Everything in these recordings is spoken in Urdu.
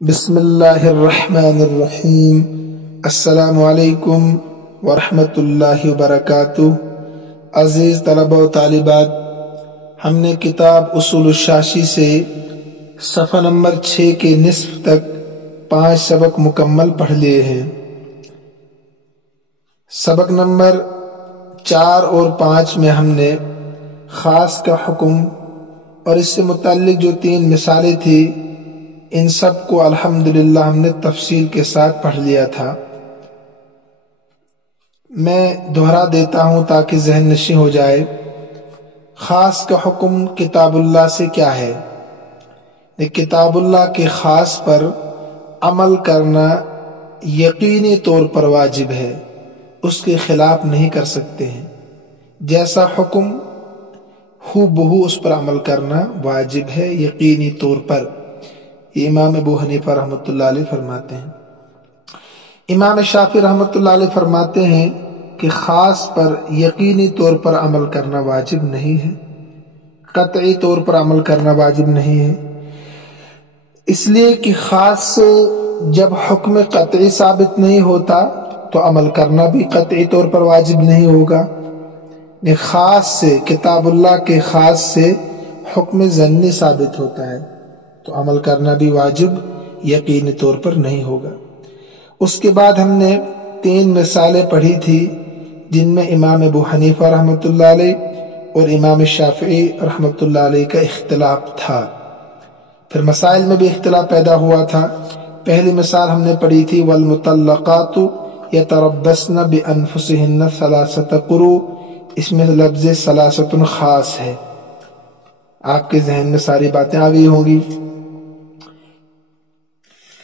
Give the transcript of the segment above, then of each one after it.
بسم اللہ الرحمن الرحیم۔ السلام علیکم ورحمۃ اللہ وبرکاتہ۔ عزیز طلبہ و طالبات، ہم نے کتاب اصول الشاشی سے صفحہ نمبر 6 کے نصف تک 5 سبق مکمل پڑھ لیے ہیں۔ سبق نمبر 4 اور 5 میں ہم نے خاص کا حکم اور اس سے متعلق جو 3 مثالیں تھی، ان سب کو الحمدللہ ہم نے تفصیل کے ساتھ پڑھ لیا تھا۔ میں دہرا دیتا ہوں تاکہ ذہن نشین ہو جائے۔ خاص کا حکم کتاب اللہ سے کیا ہے؟ کتاب اللہ کے خاص پر عمل کرنا یقینی طور پر واجب ہے، اس کے خلاف نہیں کر سکتے ہیں۔ جیسا حکم ہو بہو اس پر عمل کرنا واجب ہے یقینی طور پر۔ یہ امام ابو حنیفہ رحمۃ اللہ علیہ فرماتے ہیں۔ امام شافعی رحمۃ اللہ علیہ فرماتے ہیں کہ خاص پر یقینی طور پر عمل کرنا واجب نہیں ہے، قطعی طور پر عمل کرنا واجب نہیں ہے، اس لیے کہ خاص سے جب حکم قطعی ثابت نہیں ہوتا تو عمل کرنا بھی قطعی طور پر واجب نہیں ہوگا۔ خاص سے، کتاب اللہ کے خاص سے حکم ظنی ثابت ہوتا ہے تو عمل کرنا بھی واجب یقینی طور پر نہیں ہوگا۔ اس کے بعد ہم نے 3 مثالیں پڑھی تھی جن میں امام ابو حنیفہ رحمۃ اللہ علیہ اور امام شافعی رحمۃ اللہ علیہ کا اختلاف تھا۔ پھر مسائل میں بھی اختلاف پیدا ہوا تھا۔ پہلی مثال ہم نے پڑھی تھی والمطلقات یتربصن بانفسہن ثلاثۃ قروء، اس میں لفظ ثلاثۃ خاص ہے۔ آپ کے ذہن میں ساری باتیں آ گئی ہوں گی۔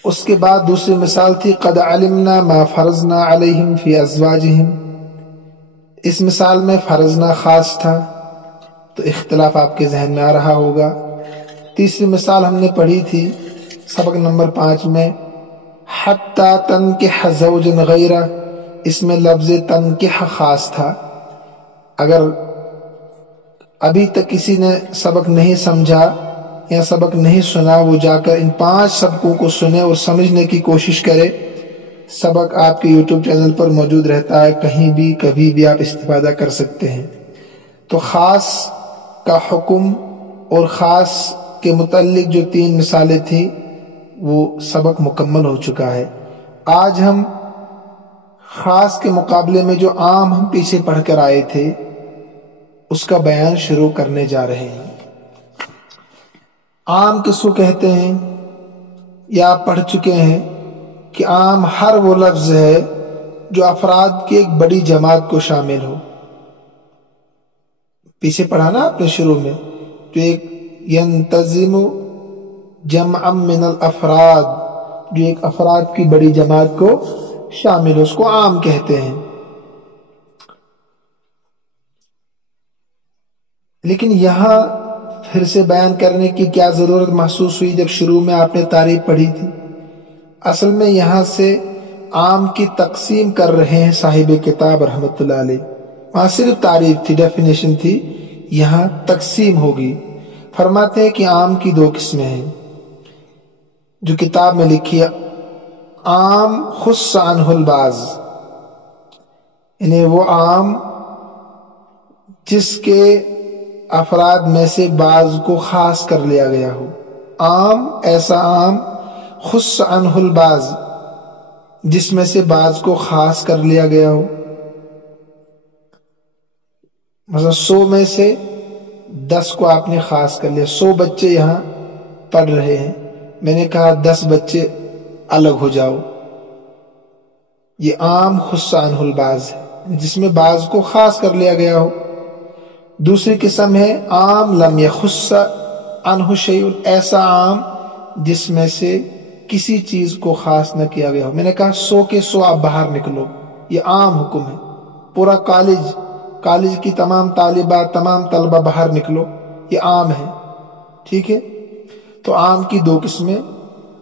اس کے بعد دوسری مثال تھی قد علمنا ما فرضنا علیہم فی ازواجہم، اس مثال میں فرضنا خاص تھا تو اختلاف آپ کے ذہن میں آ رہا ہوگا۔ تیسری مثال ہم نے پڑھی تھی سبق نمبر 5 میں حتی تنکح زوجا غیرہ، اس میں لفظ تنکح خاص تھا۔ اگر ابھی تک کسی نے سبق نہیں سمجھا یا سبق نہیں سنا، وہ جا کر ان 5 سبقوں کو سنے اور سمجھنے کی کوشش کرے۔ سبق آپ کے یوٹیوب چینل پر موجود رہتا ہے، کہیں بھی کبھی بھی آپ استفادہ کر سکتے ہیں۔ تو خاص کا حکم اور خاص کے متعلق جو 3 مثالیں تھیں وہ سبق مکمل ہو چکا ہے۔ آج ہم خاص کے مقابلے میں جو عام ہم پیچھے پڑھ کر آئے تھے اس کا بیان شروع کرنے جا رہے ہیں۔ عام کس کو کہتے ہیں؟ یا آپ پڑھ چکے ہیں کہ عام ہر وہ لفظ ہے جو افراد کی ایک بڑی جماعت کو شامل ہو۔ پیچھے پڑھا نا آپ نے شروع میں، جو ایک ینتظم جمعا من الافراد، جو ایک افراد کی بڑی جماعت کو شامل ہو، اس کو عام کہتے ہیں۔ لیکن یہاں پھر سے بیان کرنے کی کیا ضرورت محسوس ہوئی جب شروع میں آپ نے تعریف پڑھی تھی؟ اصل میں یہاں سے عام کی تقسیم کر رہے ہیں صاحب کتاب رحمۃ اللہ علیہ۔ وہاں صرف تعریف تھی، ڈیفینیشن تھی، یہاں تقسیم ہوگی۔ فرماتے ہیں کہ عام کی 2 قسمیں ہیں جو کتاب میں لکھی ہے۔ عام خص عنہ البعض، یعنی وہ عام جس کے افراد میں سے بعض کو خاص کر لیا گیا ہو۔ عام ایسا عام خص عنہ البعض جس میں سے بعض کو خاص کر لیا گیا ہو۔ مثلا 100 میں سے 10 کو آپ نے خاص کر لیا۔ 100 بچے یہاں پڑھ رہے ہیں، میں نے کہا 10 بچے الگ ہو جاؤ، یہ عام خص عنہ البعض ہے جس میں بعض کو خاص کر لیا گیا ہو۔ دوسری قسم ہے عام لم یخص عنہ شیء، ایسا عام جس میں سے کسی چیز کو خاص نہ کیا گیا ہو۔ میں نے کہا 100 کے 100 آپ باہر نکلو، یہ عام حکم ہے۔ پورا کالج کی تمام طالبات، تمام طلبہ باہر نکلو، یہ عام ہے۔ ٹھیک ہے؟ تو عام کی 2 قسمیں،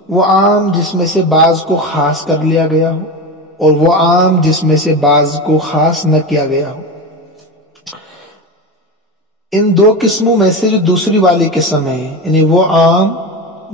وہ عام جس میں سے بعض کو خاص کر لیا گیا ہو اور وہ عام جس میں سے بعض کو خاص نہ کیا گیا ہو۔ ان 2 قسموں میں سے جو دوسری والی قسم ہے، یعنی وہ عام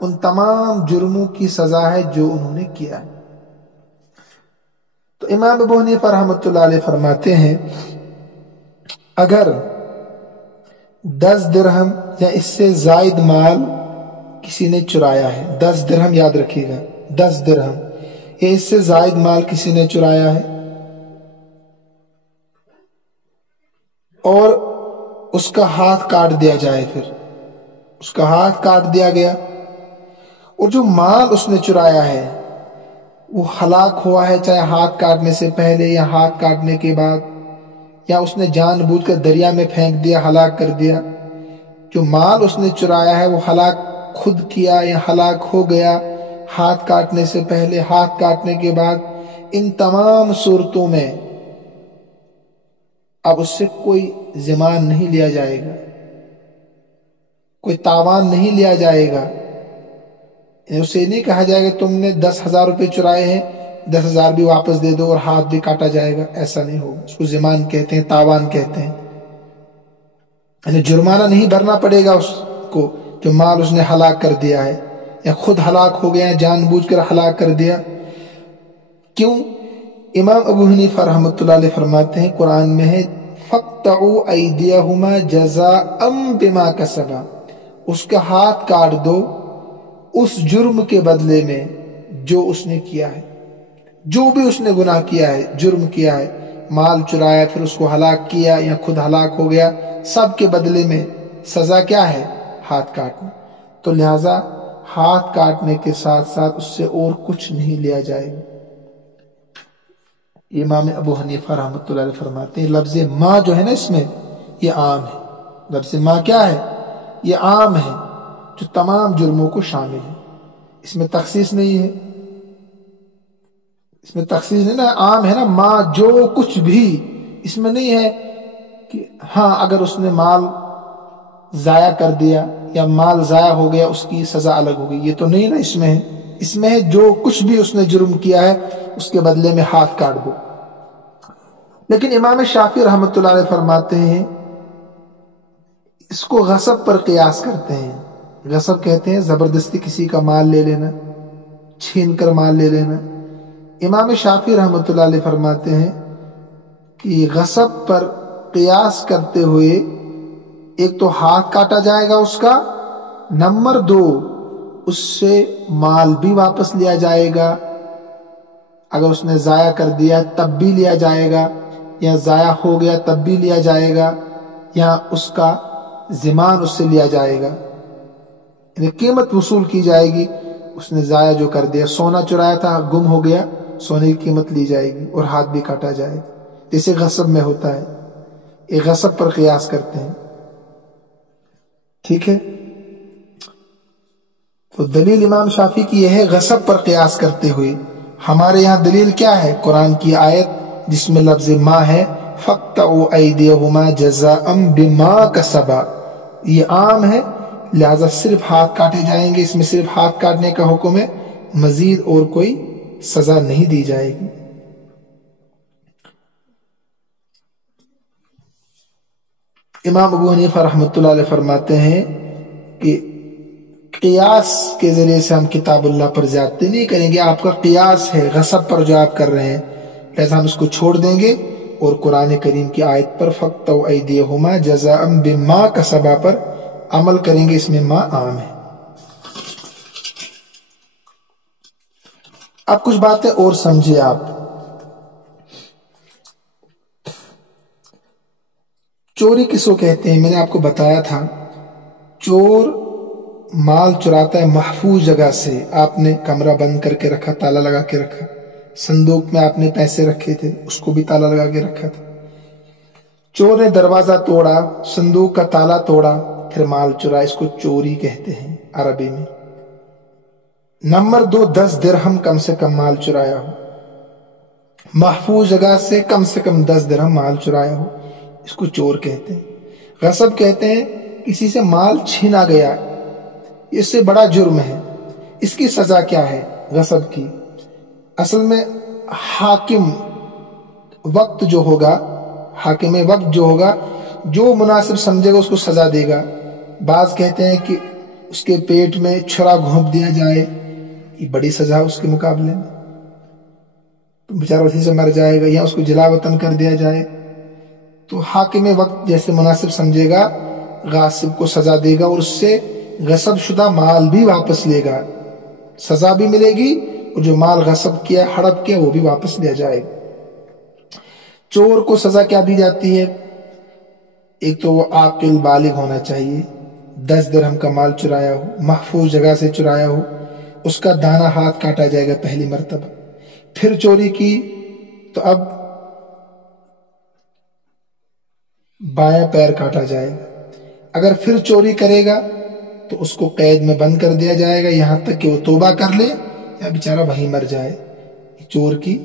ان تمام جرموں کی سزا ہے جو انہوں نے کیا ہے۔ تو امام ابو حنیفہ رحمۃ اللہ علیہ فرماتے ہیں اگر 10 درہم یا اس سے زائد مال کسی نے چرایا ہے، 10 درہم یاد رکھیے گا، 10 درہم یا اس سے زائد مال کسی نے چرایا ہے اور اس کا ہاتھ کاٹ دیا جائے، پھر اس کا ہاتھ کاٹ دیا گیا اور جو مال اس نے چرایا ہے وہ ہلاک ہوا ہے، چاہے ہاتھ کاٹنے سے پہلے یا ہاتھ کاٹنے کے بعد، یا اس نے جان بوجھ کر دریا میں پھینک دیا، ہلاک کر دیا، جو مال اس نے چرایا ہے وہ ہلاک خود کیا یا ہلاک ہو گیا ہاتھ کاٹنے سے پہلے، ہاتھ کاٹنے کے بعد، ان تمام صورتوں میں اب اس سے کوئی ضمان نہیں لیا جائے گا، کوئی تاوان نہیں لیا جائے گا۔ اسے نہیں کہا جائے گا تم نے 10,000 روپے چرائے ہیں 10,000 بھی واپس دے دو اور ہاتھ بھی کاٹا جائے گا، ایسا نہیں ہوگا۔ اس کو ضمان کہتے ہیں، تاوان کہتے ہیں، یعنی جرمانہ نہیں بھرنا پڑے گا اس کو جو مال اس نے ہلاک کر دیا ہے یا خود ہلاک ہو گیا، جان بوجھ کر ہلاک کر دیا۔ کیوں؟ امام ابو حنیفہ رحمۃ اللہ علیہ فرماتے ہیں قرآن میں ہے فَقْطَعُوا أَيْدِيَهُمَا جَزَاءً بِمَا كَسَبَا، اس کا ہاتھ کاٹ دو اس جرم کے بدلے میں جو اس نے کیا ہے، جو بھی اس نے گناہ کیا ہے، جرم کیا ہے، مال چرایا پھر اس کو ہلاک کیا یا خود ہلاک ہو گیا، سب کے بدلے میں سزا کیا ہے؟ ہاتھ کاٹنا۔ تو لہذا ہاتھ کاٹنے کے ساتھ ساتھ اس سے اور کچھ نہیں لیا جائے گا۔ امام ابو حنیفہ رحمۃ اللہ علیہ فرماتے ہیں لفظ ما جو ہے نا اس میں یہ عام ہے، لفظ ما کیا ہے؟ یہ عام ہے جو تمام جرموں کو شامل ہے، اس میں تخصیص نہیں ہے، اس میں تخصیص نہیں نا، عام ہے نا، ما جو کچھ بھی، اس میں نہیں ہے کہ ہاں اگر اس نے مال ضائع کر دیا یا مال ضائع ہو گیا اس کی سزا الگ ہوگی، یہ تو نہیں نا اس میں ہے، اس میں ہے جو کچھ بھی اس نے جرم کیا ہے اس کے بدلے میں ہاتھ کاٹ دو۔ لیکن امام شافعی رحمۃ اللہ علیہ فرماتے ہیں اس کو غصب پر قیاس کرتے ہیں۔ غصب کہتے ہیں زبردستی کسی کا مال لے لینا، چھین کر مال لے لینا۔ امام شافعی رحمۃ اللہ علیہ فرماتے ہیں کہ غصب پر قیاس کرتے ہوئے ایک تو ہاتھ کاٹا جائے گا اس کا، نمبر 2 اس سے مال بھی واپس لیا جائے گا، اگر اس نے ضائع کر دیا تب بھی لیا جائے گا، یا ضائع ہو گیا تب بھی لیا جائے گا، یا اس کا ضمان اس سے لیا جائے گا، یعنی قیمت وصول کی جائے گی۔ اس نے ضائع جو کر دیا، سونا چرایا تھا گم ہو گیا، سونے کی قیمت لی جائے گی اور ہاتھ بھی کاٹا جائے گا، جیسے غصب میں ہوتا ہے، یہ غصب پر قیاس کرتے ہیں۔ ٹھیک ہے، تو دلیل امام شافعی کی یہ ہے غصب پر قیاس کرتے ہوئے۔ ہمارے یہاں دلیل کیا ہے؟ قرآن کی آیت جس میں لفظ ما ہے فَقْطَعُوا أَيْدِيَهُمَا جَزَاءً بِمَا كَسَبَا، یہ عام ہے، لہذا صرف ہاتھ کاٹے جائیں گے، اس میں صرف ہاتھ کاٹنے کا حکم ہے، مزید اور کوئی سزا نہیں دی جائے گی۔ امام ابو حنیفہ رحمۃ اللہ علیہ فرماتے ہیں کہ قیاس کے ذریعے سے ہم کتاب اللہ پر زیادتی نہیں کریں گے، آپ کا قیاس ہے غصب پر جو آپ کر رہے ہیں، لہذا ہم اس کو چھوڑ دیں گے اور قرآن کریم کی آیت پر فَقْطَعُوا أَيْدِيَهُمَا جَزَاءً بِمَا كَسَبَا پر عمل کریں گے، اس میں ما عام ہے۔ اب کچھ باتیں اور سمجھے آپ۔ چوری کس کو کہتے ہیں؟ میں نے آپ کو بتایا تھا، چور مال چراتا ہے محفوظ جگہ سے، آپ نے کمرہ بند کر کے رکھا، تالا لگا کے رکھا، صندوق میں آپ نے پیسے رکھے تھے اس کو بھی تالا لگا کے رکھا تھا، چور نے دروازہ توڑا، صندوق کا تالا توڑا، پھر مال چرا، اس کو چوری کہتے ہیں عربی میں۔ نمبر 2 10 درہم کم سے کم مال چرایا ہو، محفوظ جگہ سے کم 10 درہم مال چرایا ہو، اس کو چور کہتے ہیں۔ غصب کہتے ہیں کسی سے مال چھینا گیا، اس سے بڑا جرم ہے، اس کی سزا کیا ہے غصب کی؟ اصل میں حاکم وقت جو ہوگا، حاکم وقت جو ہوگا، جو مناسب سمجھے گا اس کو سزا دے گا۔ بعض کہتے ہیں کہ اس کے پیٹ میں چھرا گھونپ دیا جائے، یہ بڑی سزا اس کے مقابلے میں، تو بیچارہ اسی سے مر جائے گا، یا اس کو جلا وطن کر دیا جائے، تو حاکم وقت جیسے مناسب سمجھے گا غاصب کو سزا دے گا، اور اس سے غصب شدہ مال بھی واپس لے گا، سزا بھی ملے گی اور جو مال غصب کیا ہڑپ کیا وہ بھی واپس لیا جائے گا۔ چور کو سزا کیا دی جاتی ہے؟ ایک تو وہ عاقل بالغ ہونا چاہیے، 10 درہم کا مال چرایا ہو، محفوظ جگہ سے چرایا ہو، اس کا دانا ہاتھ کاٹا جائے گا پہلی مرتبہ، پھر چوری کی تو اب بایاں پیر کاٹا جائے گا، اگر پھر چوری کرے گا تو اس کو قید میں بند کر دیا جائے گا یہاں تک کہ وہ توبہ کر لے یا بیچارہ وہیں مر جائے، چور کی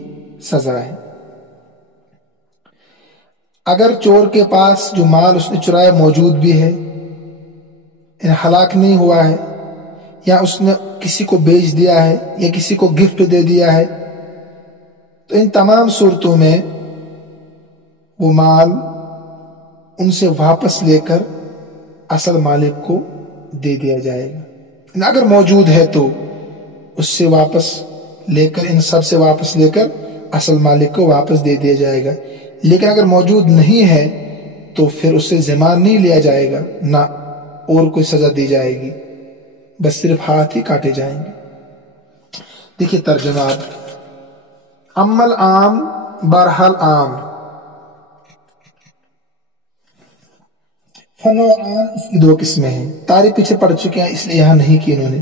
سزا ہے۔ اگر چور کے پاس جو مال اس نے چرایا موجود بھی ہے، ہلاک نہیں ہوا ہے، یا اس نے کسی کو بیچ دیا ہے یا کسی کو گفٹ دے دیا ہے، تو ان تمام صورتوں میں وہ مال ان سے واپس لے کر اصل مالک کو دے دیا جائے گا۔ اگر موجود ہے تو اس سے واپس لے کر، ان سب سے واپس لے کر اصل مالک کو واپس دے دیا جائے گا، لیکن اگر موجود نہیں ہے تو پھر اس سے ضمان نہیں لیا جائے گا، نہ اور کوئی سزا دی جائے گی، بس صرف ہاتھ ہی کاٹے جائیں گے۔ دیکھیے ترجمہ، عمل عام بہرحال عام، فن و عام اس کی 2 قسمیں ہیں، تعریف پیچھے پڑھ چکے ہیں اس لیے یہاں نہیں کی انہوں نے۔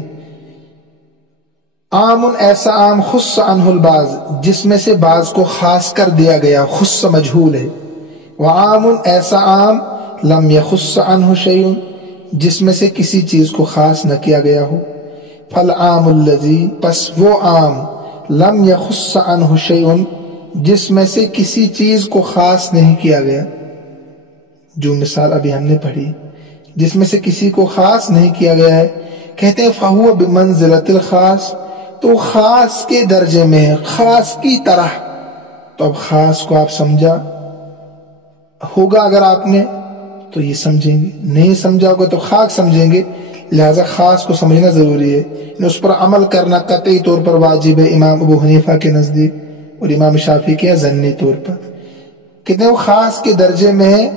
عام ایسا عام خص عنہ البعض، جس میں سے بعض کو خاص کر دیا گیا، خص مجہول ہے، وعام ایسا عام لم یخص عنہ شیء، جس میں سے کسی چیز کو خاص نہ کیا گیا ہو، فالعام الذی، پس وہ عام، لم یخص عنہ شیء، جس میں سے کسی چیز کو خاص نہیں کیا گیا، جو مثال ابھی ہم نے پڑھی، جس میں سے کسی کو خاص نہیں کیا گیا ہے، کہتے ہیں فہو بمنزلۃ الخاص، تو خاص کے درجے میں ہے، خاص کی طرح۔ تو اب خاص کو آپ سمجھا ہوگا اگر آپ نے تو یہ سمجھیں گے، نہیں سمجھا ہوگا تو خاص سمجھیں گے، لہذا خاص کو سمجھنا ضروری ہے، اس پر عمل کرنا قطعی طور پر واجب ہے امام ابو حنیفہ کے نزدیک اور امام شافعی کے ظنی طور پر۔ کہتے ہیں وہ خاص کے درجے میں ہے،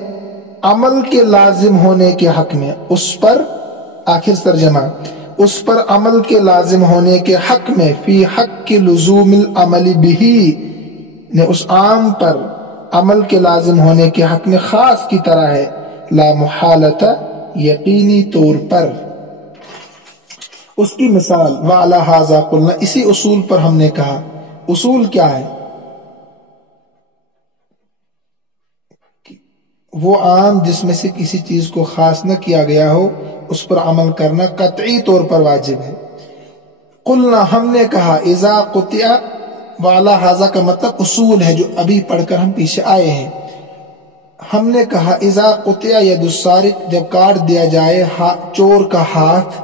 عمل کے لازم ہونے کے حق میں، اس پر، آخر ترجمہ، اس پر عمل کے لازم ہونے کے حق میں، فی حق کی لزوم العمل بہ، نے اس عام پر عمل کے لازم ہونے کے حق میں خاص کی طرح ہے، لا محالت، یقینی طور پر۔ اس کی مثال وعلی ھذا قلنا، اسی اصول پر ہم نے کہا، اصول کیا ہے؟ وہ عام جس میں سے کسی چیز کو خاص نہ کیا گیا ہو، اس پر عمل کرنا قطعی طور پر واجب ہے۔ قلنا، ہم نے کہا، اذا قطع، وعلی ھذا کا مطلب اصول ہے جو ابھی پڑھ کر ہم پیچھے آئے ہیں۔ ہم نے کہا اذا قطع ید السارق، جب کاٹ دیا جائے چور کا ہاتھ،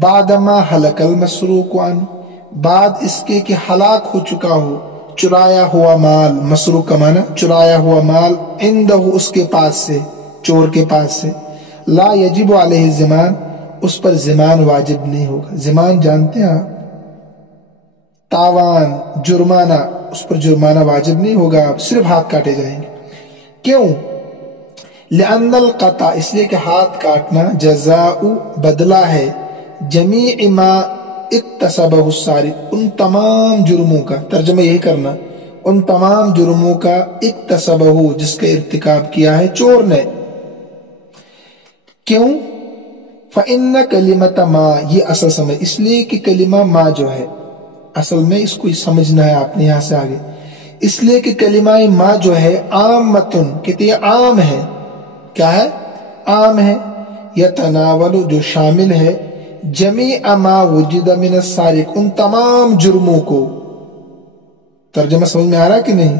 بعدما ہلک المسروق عنہ، بعد اس کے کہ ہلاک ہو چکا ہو چرایا ہوا مال، مسروق کا معنی چرایا ہوا مال، عندہ اس کے پاس سے، چور کے پاس سے، لا یجب علیہ الضمان، اس پر ضمان واجب نہیں ہوگا۔ ضمان جانتے ہیں آپ؟ تاوان، جرمانہ، اس پر جرمانہ واجب نہیں ہوگا، آپ صرف ہاتھ کاٹے جائیں گے۔ کیوں؟ لأن القطع، اس لیے کہ ہاتھ کاٹنا جزاء، بدلہ ہے، جمیع ما اکتسبہ السارق، ان تمام جرموں کا، ترجمہ یہی کرنا، ان تمام جرموں کا، اکتسبہ، جس کا ارتکاب کیا ہے چور نے۔ کیوں؟ فإن کلمۃ ما، یہ اصل سمجھ، اس لیے کہ کلمہ ما جو ہے، اصل میں اس کو سمجھنا ہے آپ نے یہاں سے آگے، اس لیے کہ کلمہ ما جو ہے عامتن، کہتے ہیں عام ہے، کیا ہے؟ عام ہے، یتناول، جو شامل ہے، جمیع ما وجد من السارق، ان تمام جرموں کو، ترجمہ سمجھ میں آ رہا کہ نہیں؟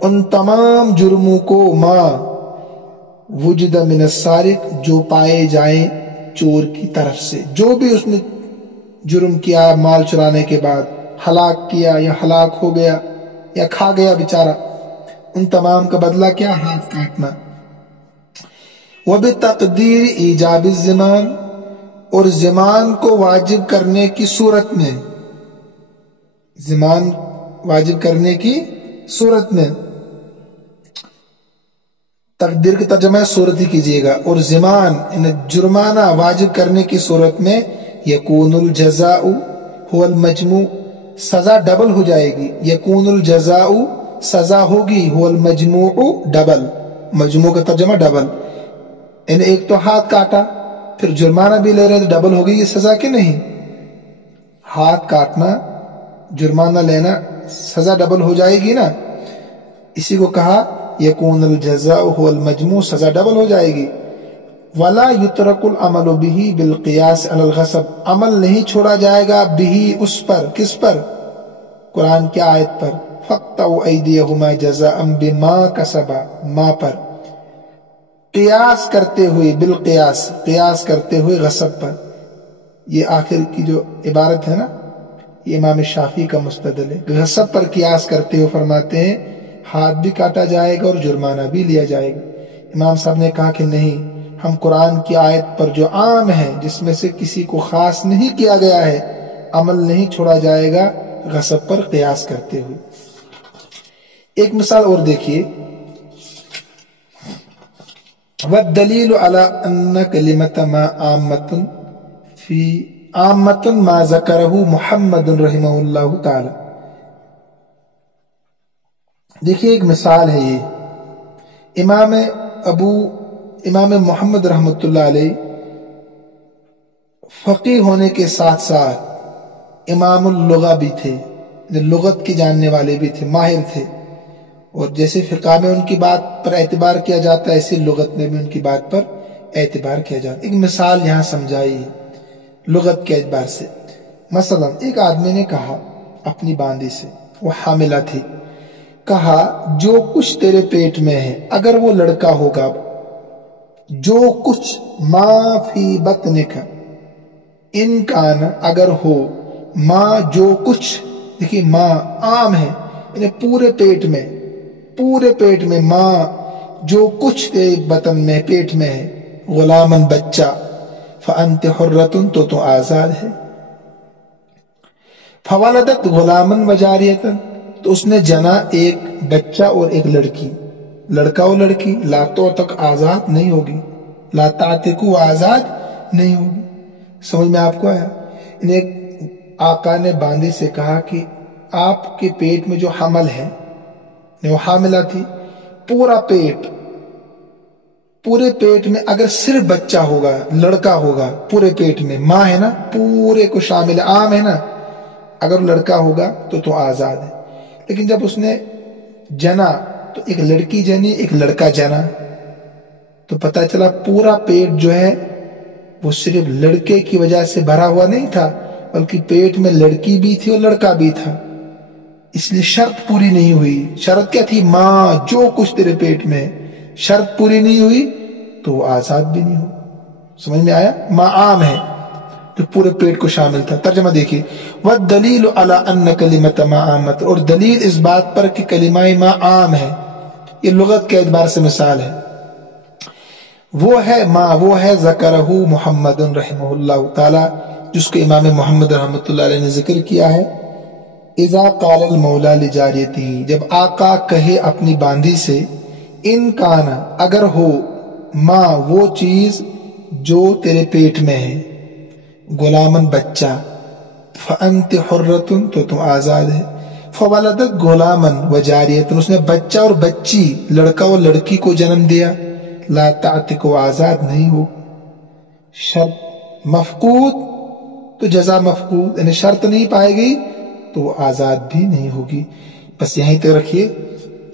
ان تمام جرموں کو، ما وجد من السارق، جو پائے جائیں چور کی طرف سے، جو بھی اس نے جرم کیا مال چرانے کے بعد، ہلاک کیا یا ہلاک ہو گیا یا کھا گیا بیچارہ، ان تمام کا بدلہ کیا؟ ہاتھ کاٹنا۔ وبتقدیر ایجاب الضمان، اور زمان کو واجب کرنے کی صورت میں، زمان واجب کرنے کی صورت میں، تقدیر کی ترجمہ صورت ہی کیجیے گا، اور زمان یعنی جرمانہ واجب کرنے کی صورت میں یکون الجزاء هو المجموع، سزا ڈبل ہو جائے گی، یکون الجزاء سزا ہوگی، هو المجموع ڈبل، مجموع کا ترجمہ ڈبل، یعنی ایک تو ہاتھ کاٹا پھر جرمانہ بھی لے رہے تو ڈبل ہوگی یہ سزا کہ نہیں؟ ہاتھ کاٹنا جرمانہ لینا سزا ڈبل ہو جائے گی نا، اسی کو کہا یکون الجزاء هو المجموع، سزا ڈبل ہو جائے گی۔ ولا یترک العمل به بالقیاس علی الغصب، عمل نہیں چھوڑا جائے گا به اس پر، کس پر؟ قرآن کی آیت پر، فاقطعوا ایدیہما جزاء بما کسبا، ما پر قیاس کرتے ہوئے، بالقیاس قیاس کرتے ہوئے غصب پر۔ یہ آخر کی جو عبارت ہے نا یہ امام شافعی کا مستدل ہے، غصب پر قیاس کرتے ہوئے فرماتے ہیں ہاتھ بھی کاٹا جائے گا اور جرمانہ بھی لیا جائے گا۔ امام صاحب نے کہا کہ نہیں، ہم قرآن کی آیت پر جو عام ہے جس میں سے کسی کو خاص نہیں کیا گیا ہے، عمل نہیں چھوڑا جائے گا غصب پر قیاس کرتے ہوئے۔ ایک مثال اور دیکھیے، والدلیل علی ان کلمۃ ما عامۃ فی عامۃ ما ذکرہ محمد رحمہ اللہ تعالی۔ دیکھیے ایک مثال ہے یہ، امام محمد رحمۃ اللہ علیہ فقیہ ہونے کے ساتھ ساتھ امام اللغہ بھی تھے، لغت کے جاننے والے بھی تھے، ماہر تھے، اور جیسے فقہ میں ان کی بات پر اعتبار کیا جاتا ہے ایسے لغت میں بھی ان کی بات پر اعتبار کیا جاتا ہے۔ ایک مثال یہاں سمجھائی ہے لغت کے اعتبار سے۔ مثلا ایک آدمی نے کہا اپنی باندی سے، وہ حاملہ تھی، کہا جو کچھ تیرے پیٹ میں ہے اگر وہ لڑکا ہوگا، جو کچھ ما فی بطنک، ان کان اگر ہو، ما جو کچھ، دیکھیے ما عام ہے یعنی پورے پیٹ میں ما جو کچھ تیرے بطن میں پیٹ میں ہے، غلامن بچہ، فانت حرتن تو آزاد ہے، فولدت غلامن وجاریتن تو اس نے جنا ایک بچہ اور ایک لڑکی، لڑکا اور لڑکی، لا تو تک آزاد نہیں ہوگی، لا تعتقو آزاد نہیں ہوگی۔ سمجھ میں آپ کو آیا؟ ایک آقا نے باندی سے کہا کہ آپ کے پیٹ میں جو حمل ہے، وہ حاملہ تھی، پورے پیٹ میں اگر صرف بچہ ہوگا، لڑکا ہوگا، پورے پیٹ میں، ماں ہے نا پورے کو شامل، عام ہے نا، اگر لڑکا ہوگا تو آزاد ہے۔ لیکن جب اس نے جنا تو ایک لڑکی جنی ایک لڑکا جنا، تو پتہ چلا پورا پیٹ جو ہے وہ صرف لڑکے کی وجہ سے بھرا ہوا نہیں تھا، بلکہ پیٹ میں لڑکی بھی تھی اور لڑکا بھی تھا، اس لیے شرط پوری نہیں ہوئی۔ شرط کیا تھی؟ ماں جو کچھ تیرے پیٹ میں، شرط پوری نہیں ہوئی تو آزاد بھی نہیں ہو۔ سمجھ میں آیا؟ ماں عام ہے جو پورے پیٹ کو شامل تھا۔ ترجمہ دیکھیے، والدلیل علی ان کلمۃ ما عامۃ، اور دلیل اس بات پر کہ کلمہ ما عام ہے، یہ لغت کے اعتبار سے مثال ہے، وہ ہے ذکرہ محمد رحمہ اللہ تعالی، جس کو امام محمد رحمۃ اللہ علیہ نے ذکر کیا ہے۔ اذا قال المولا لجاریتہ، جب آقا کہے اپنی باندی سے، ان کان اگر ہو، ما وہ چیز جو تیرے پیٹ میں ہے، غلامن بچہ، فانت حرتن تو تم آزاد ہے، فولدت غلامن وجاریتن اس نے بچہ اور بچی، لڑکا اور لڑکی کو جنم دیا، لا تعتق آزاد نہیں ہو، شرط مفقود تو جزا مفقود، یعنی شرط نہیں پائے گئی تو آزاد بھی نہیں ہوگی۔ بس یہیں تک رکھیے،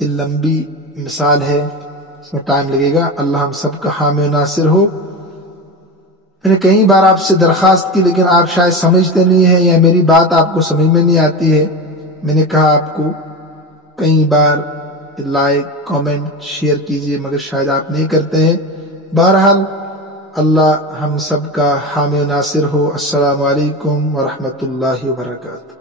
یہ لمبی مثال ہے، اس میں ٹائم لگے گا۔ اللہ ہم سب کا حامی و ناصر ہو۔ میں نے کئی بار آپ سے درخواست کی لیکن آپ شاید سمجھتے نہیں ہیں یا میری بات آپ کو سمجھ میں نہیں آتی ہے۔ میں نے کہا آپ کو کئی بار لائک کامنٹ شیئر کیجئے مگر شاید آپ نہیں کرتے ہیں۔ بہرحال اللہ ہم سب کا حامی و ناصر ہو۔ السلام علیکم ورحمۃ اللہ وبرکاتہ۔